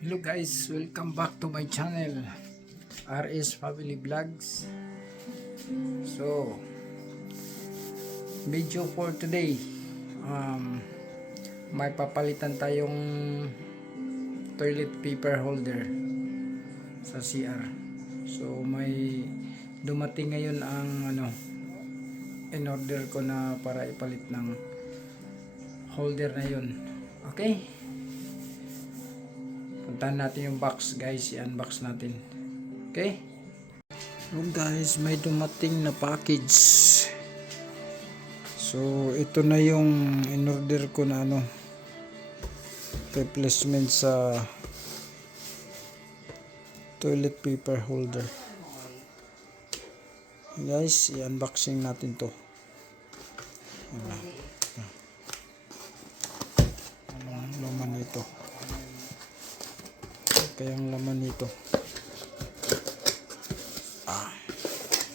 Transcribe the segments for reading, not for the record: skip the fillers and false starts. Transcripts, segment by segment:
Hello guys, welcome back to my channel RS Family Vlogs. So video for today, may papalitan tayong toilet paper holder sa CR. So may dumating ngayon ang in order ko na para ipalit ng holder na yun. Okay, puntahan natin yung box guys, i-unbox natin. Okay, so guys, may dumating na package. So ito na yung in order ko na replacement sa toilet paper holder. Guys, i-unboxing natin to. Anong laman nito? Kayang laman nito.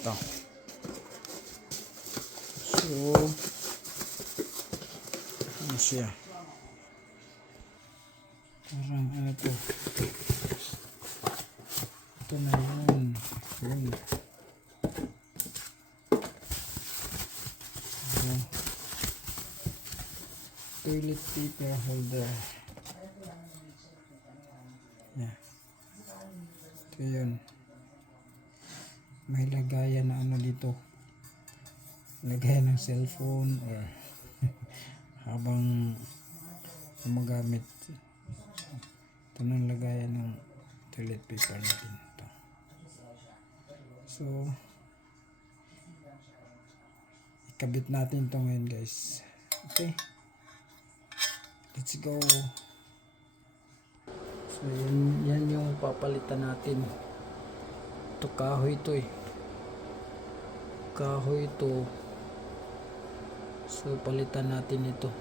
Ito. So, ano siya? Parang to. Ito na yun. Toilet paper holder. Yeah. Ito yun. May lagayan na dito. Lagayan ng cellphone or habang gumagamit. Ito nang lagayan ng toilet paper natin. Ito. So, ikabit natin ito ngayon guys. Okay. Let's go. So yan yung papalitan natin. Ito kahoy ito kahoy ito. So palitan natin ito.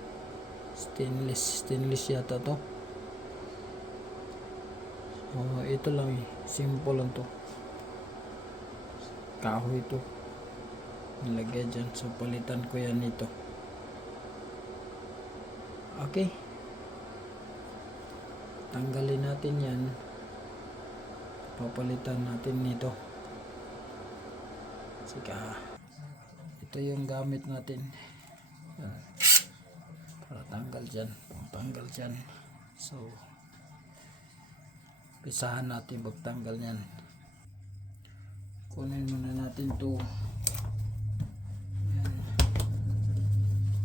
Stainless yata to. So ito lang simple lang to. Kahoy ito. Nilagay dyan. So palitan ko yan ito. Okay. Tanggalin natin yan. Papalitan natin nito. Sige. Ito yung gamit natin. Yan. Para tanggal dyan. Tanggal dyan. So, pisahan natin pagtanggal yan. Kunin muna natin to. Yan.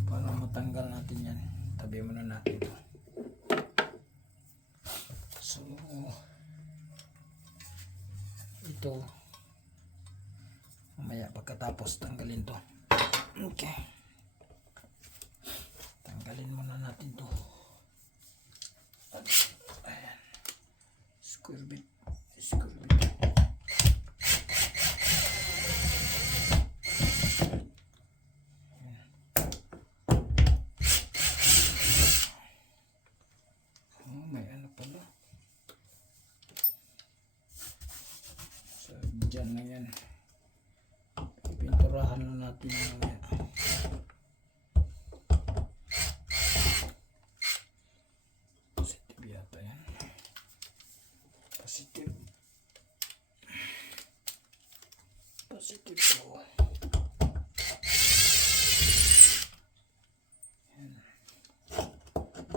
Para matanggal natin yan. Tabi muna natin to. So, ito mamaya pagkatapos tanggalin to. Okay, tanggalin muna natin to. Ayan. Square bit. May pala. Diyan na yan. Pinturahan na natin mamaya. Positive yata yan. Positive po. Yan.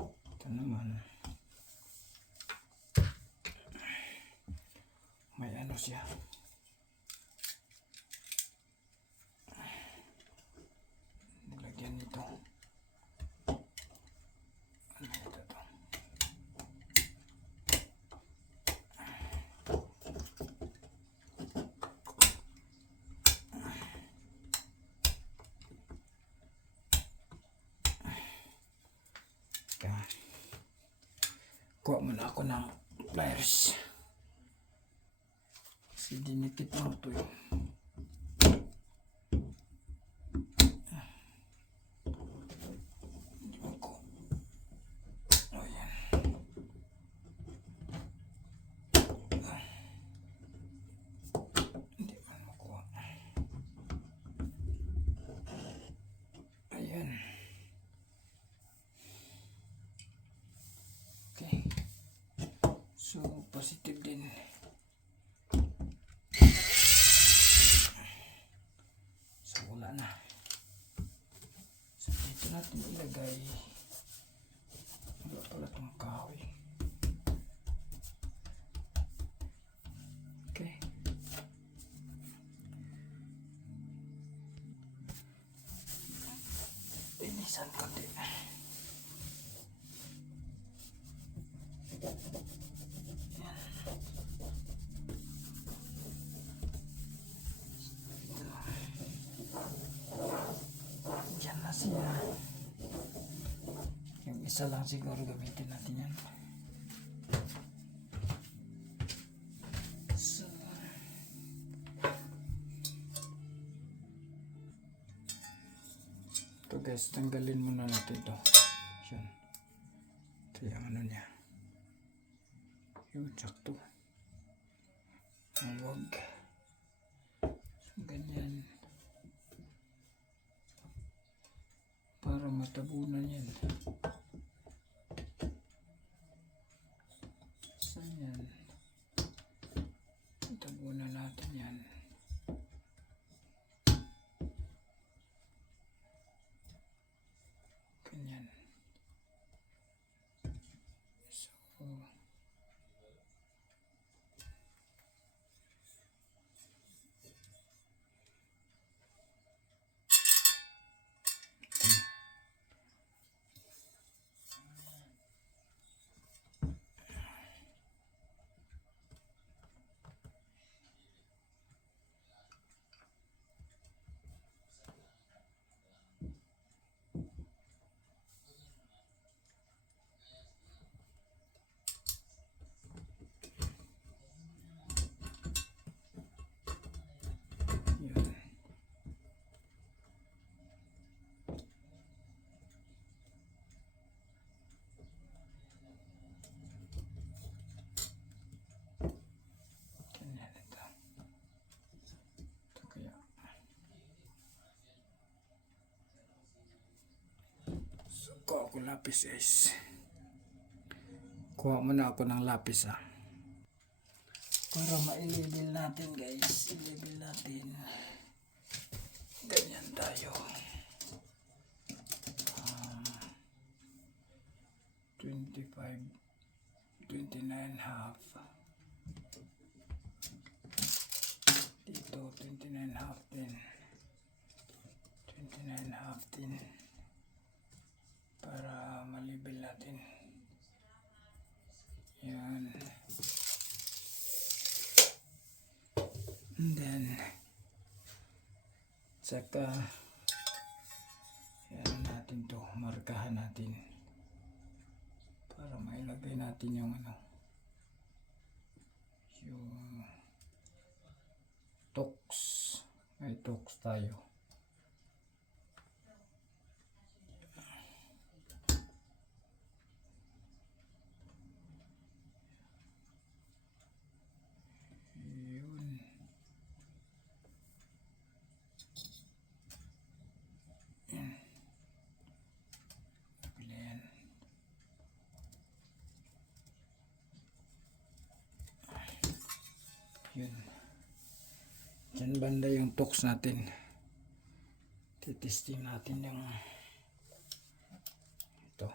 Ito naman. May siya. Nilagyan nito. Ito to. Kuha muna ako ng pliers. Dinikit mo ito yun. Hindi mo ko. O yan. Hindi man makuha. Ayan. Okay. So positive din. So wala na. So dito natin ilagay. Wala pala itong kahoy. Okay. Inisan konti. Diyan na siya. Yung isa lang siguro gamitin natin yan. So, ito guys, tanggalin muna natin ito. Yan. Ito yung ano niya. Yung sakto. Huwag. So, ganyan. Para matabunan yan. So yan. Matabunan natin yan. Ganyan. So yan. Ganyan ito. Ito kaya. So kuha ko lapis guys. Kuha muna ako ng lapis para ma-level natin guys. I-level natin. Ganyan tayo. 25, 29 half. Dito 29 half din. 29 half din. Para ma-level natin. Yan. And then saka yan natin to, markahan natin para mailagay natin yung ano, yung tox. May tox tayo. Yun. Diyan banda yung tox natin. Titesting natin yung ito.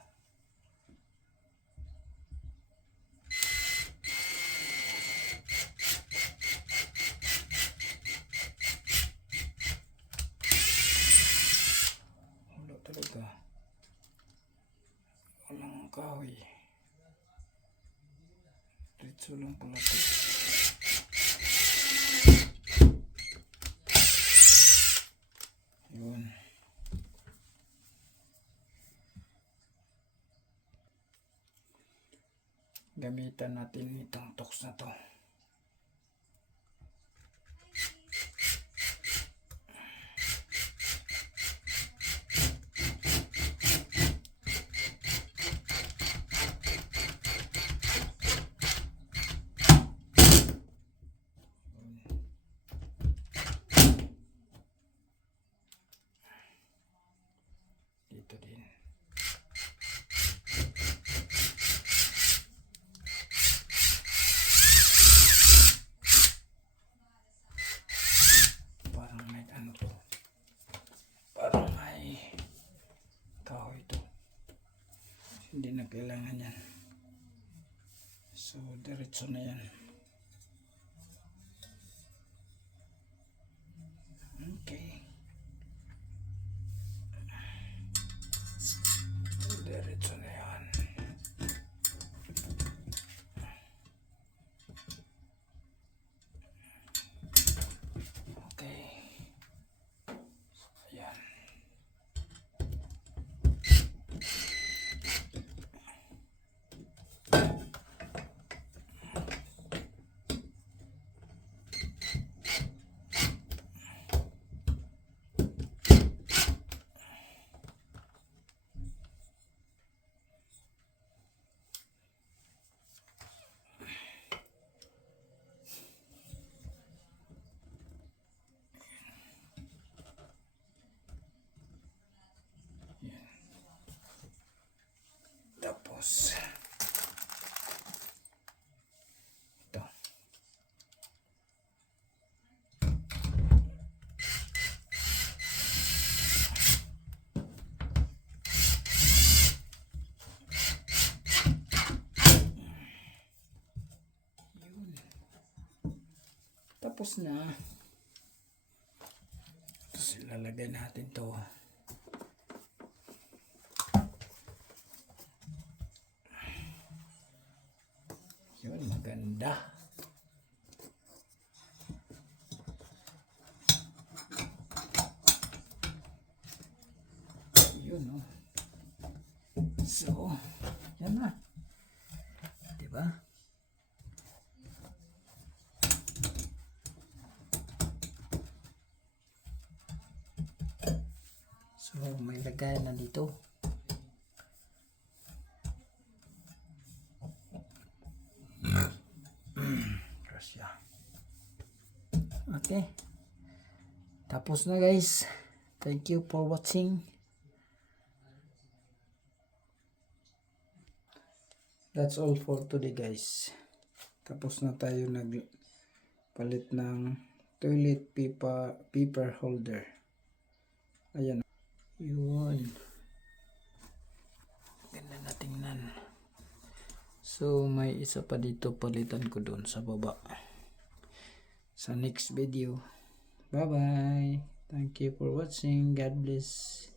Wala talaga. Walang kahoy. Diretso lang pala ito. Yun. Gamitan natin itong tox na to. Dito din. hindi na kailangan yan. So, diretso na yan. Okay. Diretso na yan. Okay. So, ayan. Tapos ito. Yun. Tapos na. Tapos ilalagay natin to. Yun, maganda. Yun, oh. So, yan na. Diba? So, may lagay na dito. Russia. Okay. Tapos na guys. Thank you for watching. That's all for today guys. Tapos na tayo nagpalit ng toilet paper holder. Ayan. Yun. Ganda na tingnan. So may isa pa dito, palitan ko doon sa baba. Sa next video. Bye bye. Thank you for watching. God bless.